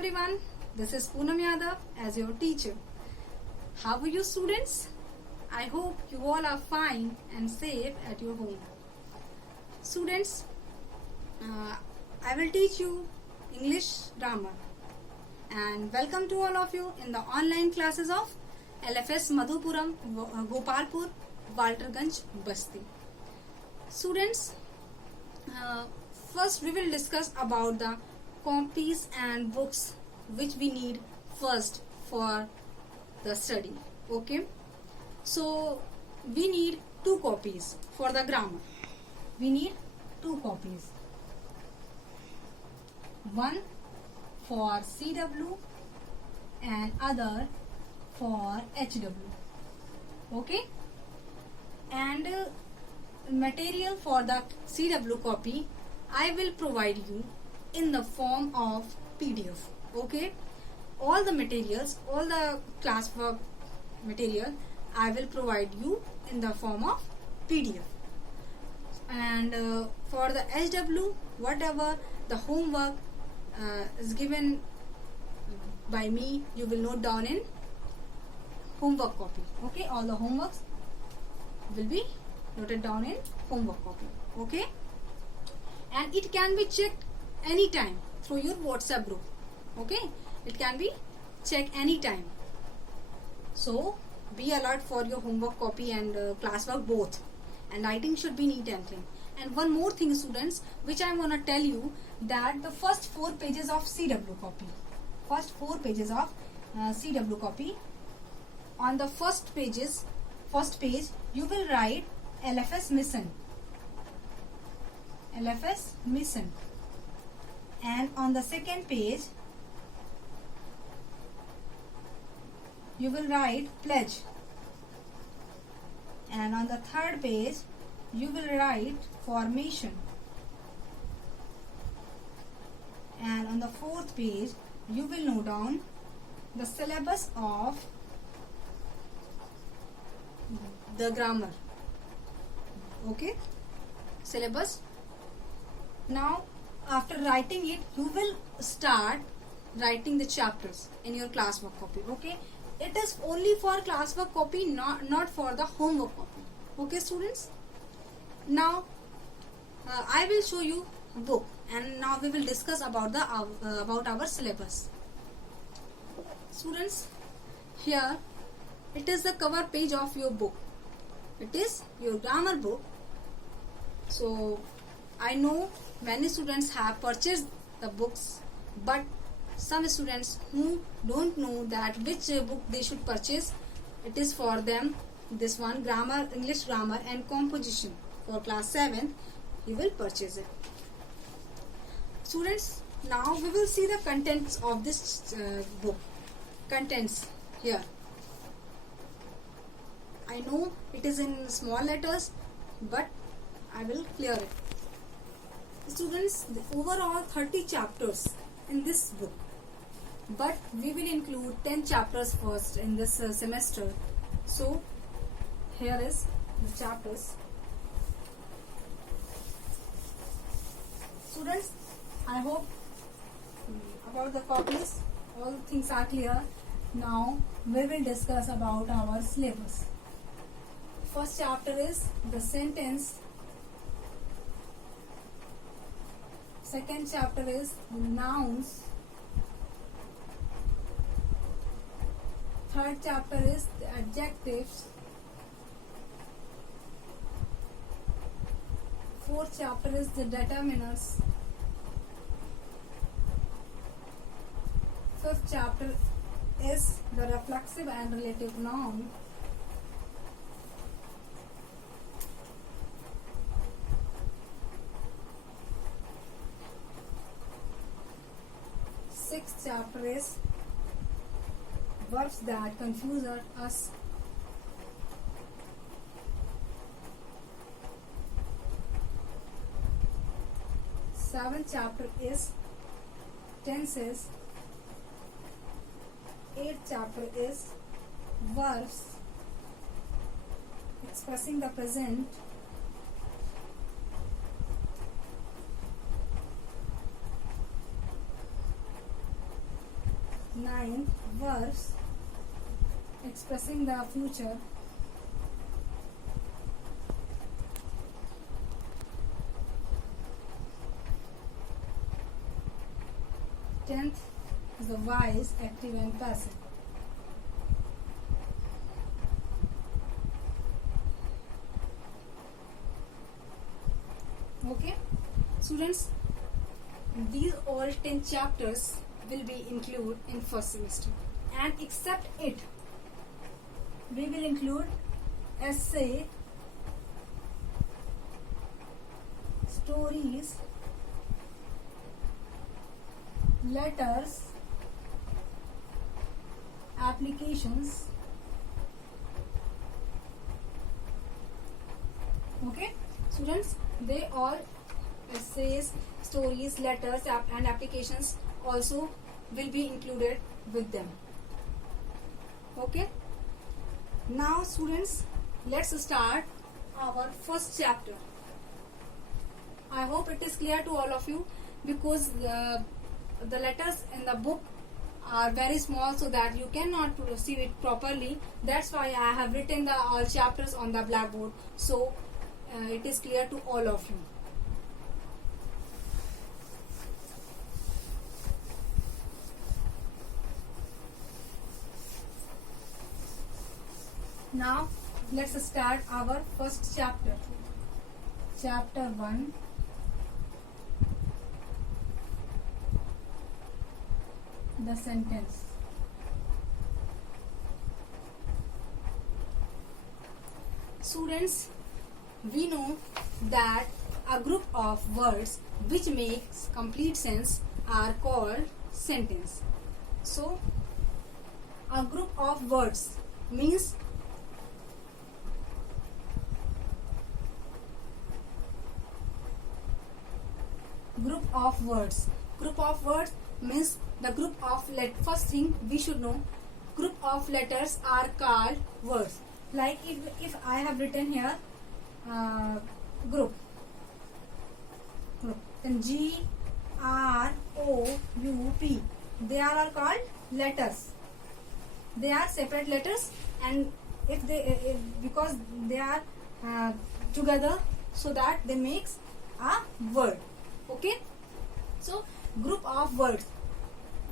everyone, this is Poonam Yadav as your teacher. How are you students? I hope you all are fine and safe at your home. Students, I will teach you English grammar and welcome to all of you in the online classes of LFS Madhupuram, Gopalpur, Walterganj, Basti. Students, first we will discuss about the copies and books which we need first for the study. Okay, so we need 2 copies for the grammar. We need 2 copies, one for CW and other for HW. Okay, and material for the CW copy I will provide you in the form of PDF. Okay, all the materials, all the classwork material I will provide you in the form of PDF. And for the HW, whatever the homework is given by me, you will note down in homework copy. Okay, all the homeworks will be noted down in homework copy. Okay, and it can be checked anytime through your WhatsApp group. Okay, it can be checked anytime. So be alert for your homework copy and classwork both, and writing should be neat and clean. And one more thing students, which I am gonna tell you, that the first 4 pages of CW copy, CW copy, on the first page you will write LFS mission, and on the second page you will write pledge, and on the third page you will write formation, and on the fourth page you will note down the syllabus of the grammar. Okay, syllabus. Now after writing it, you will start writing the chapters in your classwork copy. Okay, it is only for classwork copy, not for the homework copy. Okay students, now I will show you a book, and now we will discuss about our syllabus. Students, here it is the cover page of your book. It is your grammar book. So I know many students have purchased the books, but some students who don't know that which book they should purchase, it is for them this one, grammar, English grammar and composition for class 7th. You will purchase it. Students, now we will see the contents of this book. Contents here. I know it is in small letters, but I will clear it. Students, the overall 30 chapters in this book, but we will include 10 chapters first in this semester. So here is the chapters. Students, I hope about the copies all things are clear. Now we will discuss about our syllabus. First chapter is the sentence. Second chapter is nouns. Third chapter is the adjectives. Fourth chapter is the determiners. Fifth chapter is the reflexive and relative noun. Sixth chapter is verbs that confuse us. Seventh chapter is tenses. Eighth chapter is verbs expressing the present. ninth verbs expressing the future. 10th is the voice, active and passive. Okay, students, these all 10 chapters will be included in first semester, and except it, we will include essay, stories, letters, applications. Okay, students, they all essays, stories, letters, and applications also will be included with them. Okay, now students, let's start our first chapter. I hope it is clear to all of you, because the letters in the book are very small, so that you cannot see it properly. That's why I have written the all chapters on the blackboard, so it is clear to all of you. Now let's start our first chapter. Chapter 1. The sentence. Students, we know that a group of words which makes complete sense are called sentence. So, a group of words means group of words. Group of words means the group of first thing we should know, group of letters are called words. Like if I have written here group, then G R O U P, they are all called letters. They are separate letters, and because they are together, so that they makes a word. Okay, so group of words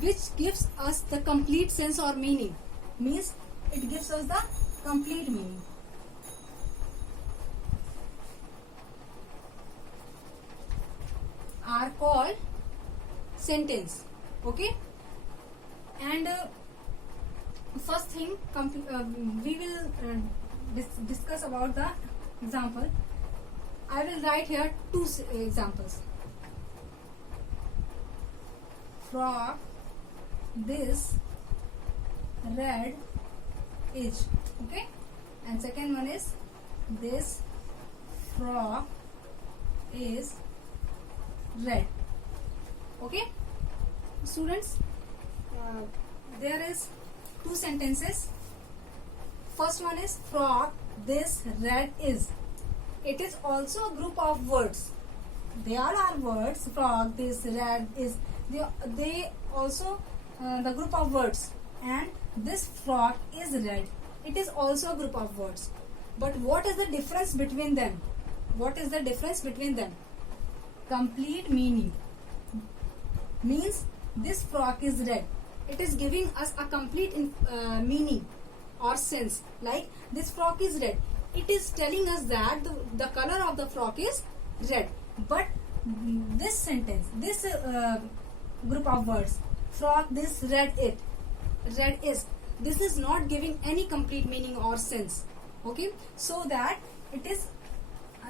which gives us the complete sense or meaning, means it gives us the complete meaning. Are called sentence. Okay, and first thing we will discuss about the example. I will write here two examples. Frog this red is. Okay, and second one is this frog is red. Okay, students, there is two sentences. First one is frog this red is. It is also a group of words. They all are words. Frog this red is. They also the group of words, and this frog is red. It is also a group of words. But what is the difference between them? What is the difference between them? Complete meaning. Means this frog is red. It is giving us a complete meaning or sense. Like this frog is red. It is telling us that the color of the frog is red. But this sentence, this group of words, frog this red is, this is not giving any complete meaning or sense. Okay, so that it is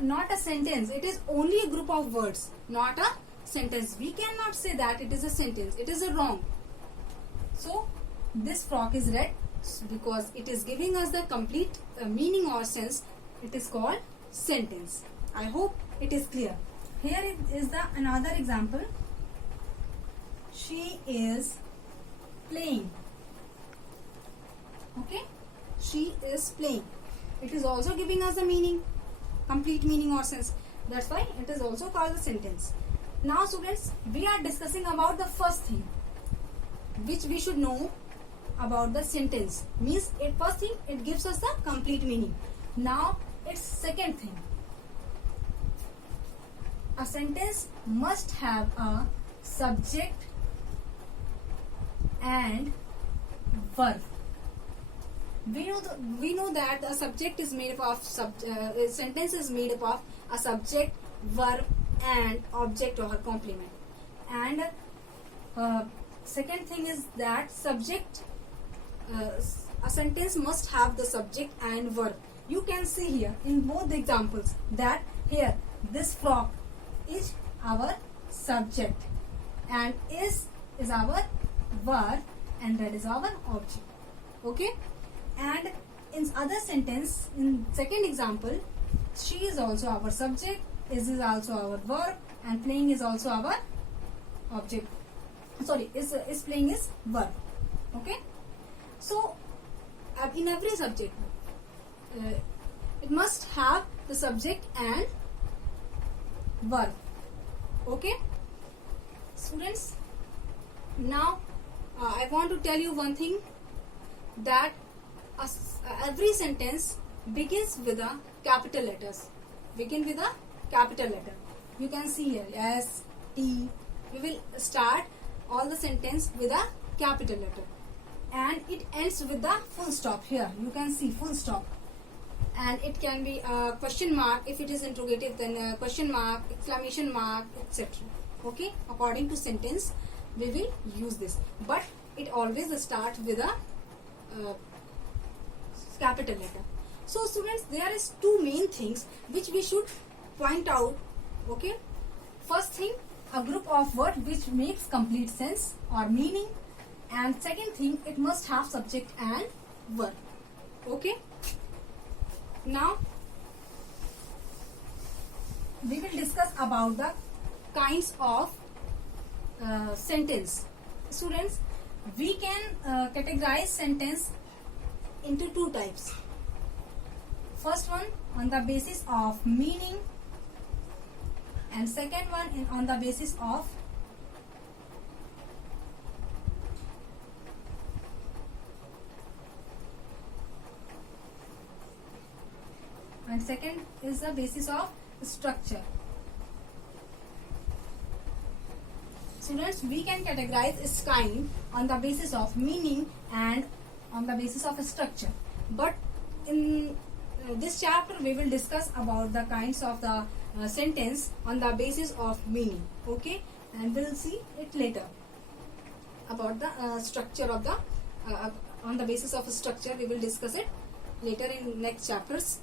not a sentence, it is only a group of words, not a sentence. We cannot say that it is a sentence. It is a wrong. So this frog is red, because it is giving us the complete meaning or sense. It is called sentence. I hope it is clear. Here is the another example. She is playing. Okay, she is playing. It is also giving us the meaning, complete meaning or sense. That's why it is also called a sentence. Now students, we are discussing about the first thing. which we should know about the sentence. Means it first thing, it gives us the complete meaning. Now its second thing, a sentence must have a subject and verb. We know that a subject is made up of sentence is made up of a subject, verb, and object or complement. And second thing is that subject. A sentence must have the subject and verb. You can see here in both the examples that here this frog is our subject and is our verb and that is our object. Okay, and in other sentence, in second example, she is also our subject, is also our verb, and playing is also our object. Sorry, is playing is verb. Okay, so in every subject it must have the subject and verb. Okay, students, now I want to tell you one thing, that every sentence begins with a capital letters. Begin with a capital letter. You can see here S, T. We will start all the sentence with a capital letter, and it ends with the full stop. Here you can see full stop, and it can be a question mark. If it is interrogative, then a question mark, exclamation mark, etc. Okay, according to sentence we will use this, but it always starts with a capital letter. So students, there is two main things which we should point out. Okay, first thing, a group of words which makes complete sense or meaning, and second thing, it must have subject and verb. Okay, now we will discuss about the kinds of sentence. Students, we can categorize sentence into two types. First one on the basis of meaning, and second one on the basis of second is the basis of structure. Students, we can categorize its kind on the basis of meaning and on the basis of structure, but in this chapter we will discuss about the kinds of the sentence on the basis of meaning. Okay, and we will see it later about the structure of the on the basis of structure. We will discuss it later in next chapters.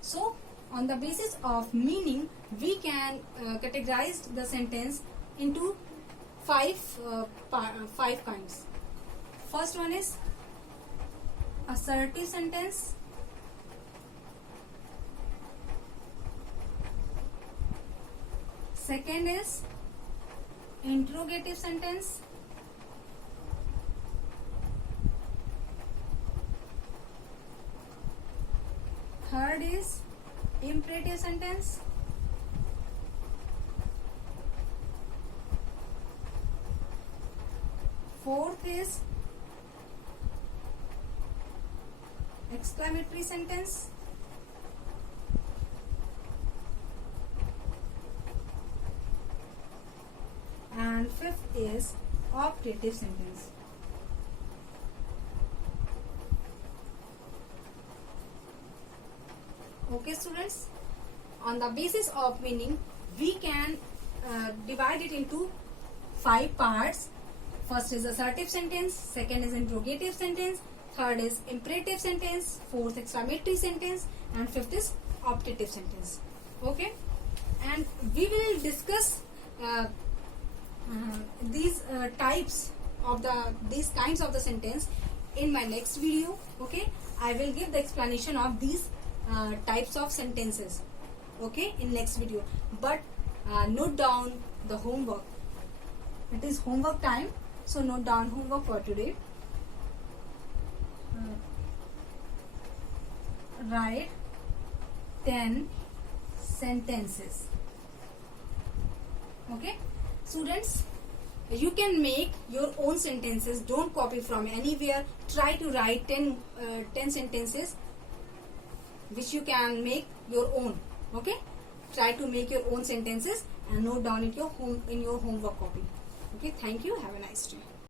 So on the basis of meaning, we can categorize the sentence into five kinds. First one is assertive sentence. Second is interrogative sentence. Third is imperative sentence. Fourth is exclamatory sentence. And fifth is optative sentence. Okay students, on the basis of meaning, we can divide it into five parts. First is assertive sentence, second is interrogative sentence, third is imperative sentence, fourth exclamatory sentence, and fifth is optative sentence. Okay, and we will discuss these types of these kinds of the sentence in my next video. Okay, I will give the explanation of these types of sentences, okay, in next video. But note down the homework. It is homework time, so note down homework for today. Write 10 sentences. Okay students, You can make your own sentences. Don't copy from anywhere. Try to write 10 sentences which you can make your own. Okay, try to make your own sentences and note down in your homework copy. Okay, thank you. Have a nice day.